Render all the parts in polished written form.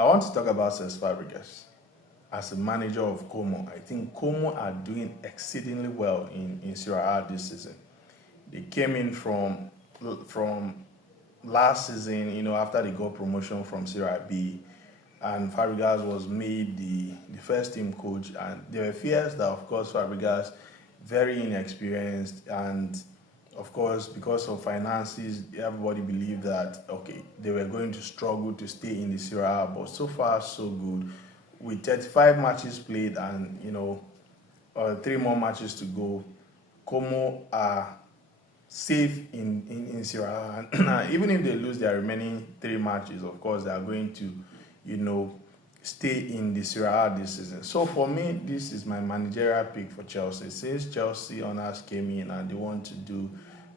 I want to talk about Cesc Fabregas as a manager of Como. I think Como are doing exceedingly well in Serie A this season. They came in from last season, after they got promotion from Serie B, and Fabregas was made the first team coach. And there were fears that, of course, Fabregas very inexperienced, and of course, because of finances, everybody believed that okay, they were going to struggle to stay in the Serie A. But so far, so good. With 35 matches played and three more matches to go, Como are safe in Serie A. And even if they lose their remaining three matches, of course, they are going to, you know, stay in the Serie A this season. So for me, this is my managerial pick for Chelsea. Since Chelsea owners came in and they want to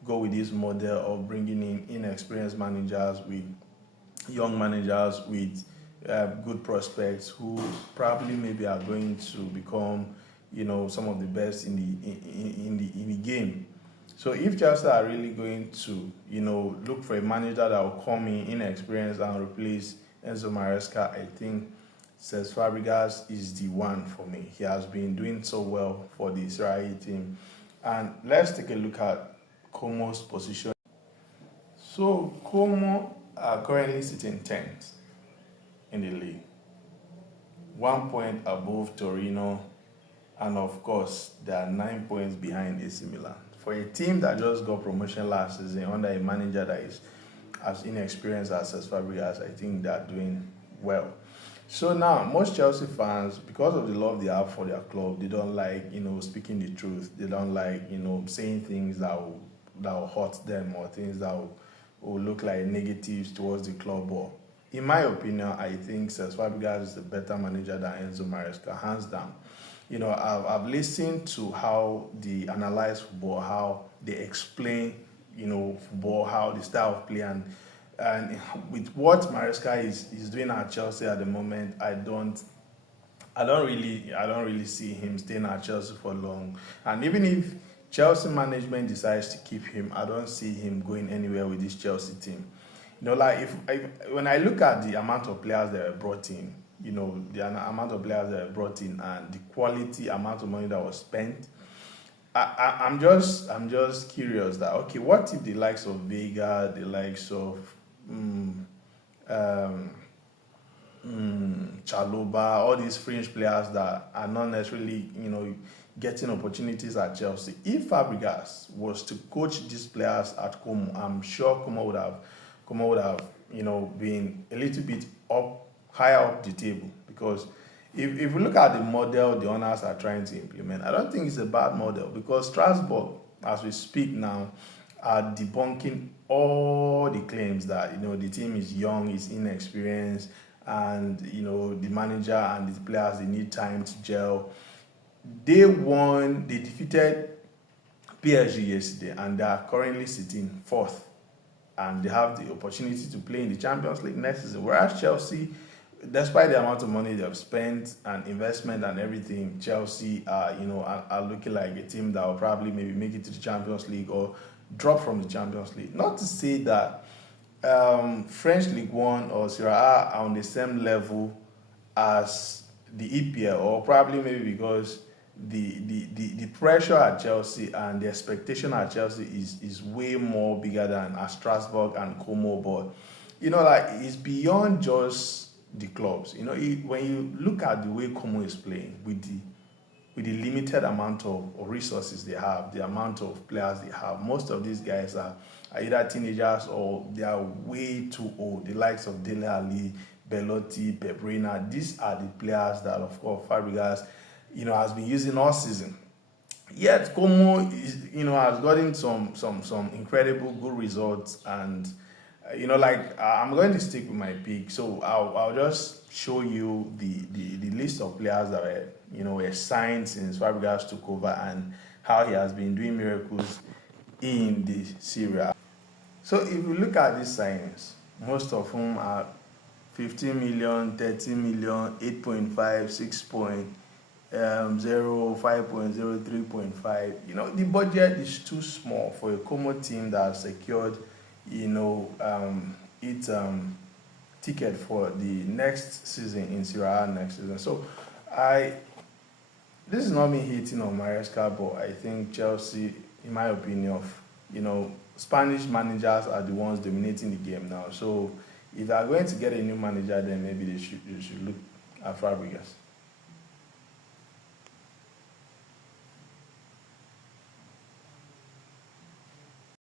go with this model of bringing in inexperienced managers with young managers with good prospects who probably maybe are going to become, some of the best in the game. So if Chelsea are really going to, look for a manager that will come in inexperienced and replace Enzo Maresca, I think Cesc Fabregas is the one for me. He has been doing so well for the Israeli team. And let's take a look at Como's position. So Como are currently sitting 10th in the league, 1 point above Torino, and of course they are 9 points behind AC Milan. For a team that just got promotion last season under a manager that is as inexperienced as Fabregas, I think they are doing well. So now, most Chelsea fans, because of the love they have for their club, they don't like, speaking the truth. They don't like, saying things that will hurt them or things that will look like negatives towards the club. But in my opinion, I think Cesc Fabregas is a better manager than Enzo Maresca, hands down. I've listened to how they analyze football, how they explain, football, how the style of play, and with what Maresca is doing at Chelsea at the moment, I don't really see him staying at Chelsea for long. And even if Chelsea management decides to keep him, I don't see him going anywhere with this Chelsea team. Like if when I look at the amount of players that were brought in, the amount of players that were brought in and the quality amount of money that was spent, I'm just curious that okay, what if the likes of Vega, the likes of um, um, Chaloba, all these fringe players that are not necessarily, getting opportunities at Chelsea. If Fabregas was to coach these players at Como, I'm sure Como would have, been a little bit up higher up the table because if you look at the model the owners are trying to implement, I don't think it's a bad model because Strasbourg, as we speak now, are debunking all the claims that the team is young, is inexperienced, and the manager and the players they need time to gel. They defeated PSG yesterday, and they are currently sitting fourth, and they have the opportunity to play in the Champions League next season. Whereas Chelsea, despite the amount of money they've spent and investment and everything, Chelsea are looking like a team that will probably maybe make it to the Champions League or drop from the Champions League. Not to say that French League One or Serie A are on the same level as the EPL, or probably maybe because the pressure at Chelsea and the expectation at Chelsea is way more bigger than at Strasbourg and Como. But like it's beyond just the clubs. When you look at the way Como is playing with the limited amount of resources they have, the amount of players they have, most of these guys are either teenagers or they are way too old. The likes of Dele Alli, Belotti, Pebrina, these are the players that, of course, Fabregas, has been using all season. Yet Como has gotten some incredible good results, and I'm going to stick with my pick. So I'll just show you the list of players that were signed since Fabregas took over and how he has been doing miracles in the Serie. So if you look at these signings, most of whom are 15 million, 13 million, 8.5, 6.0, 5.0, 3.5. The budget is too small for a Como team that secured, its ticket for the next season in Serie A next season. So I this is not me hating on Maresca, but I think Chelsea, in my opinion, Spanish managers are the ones dominating the game now. So if they are going to get a new manager, then maybe they should look at Fabregas.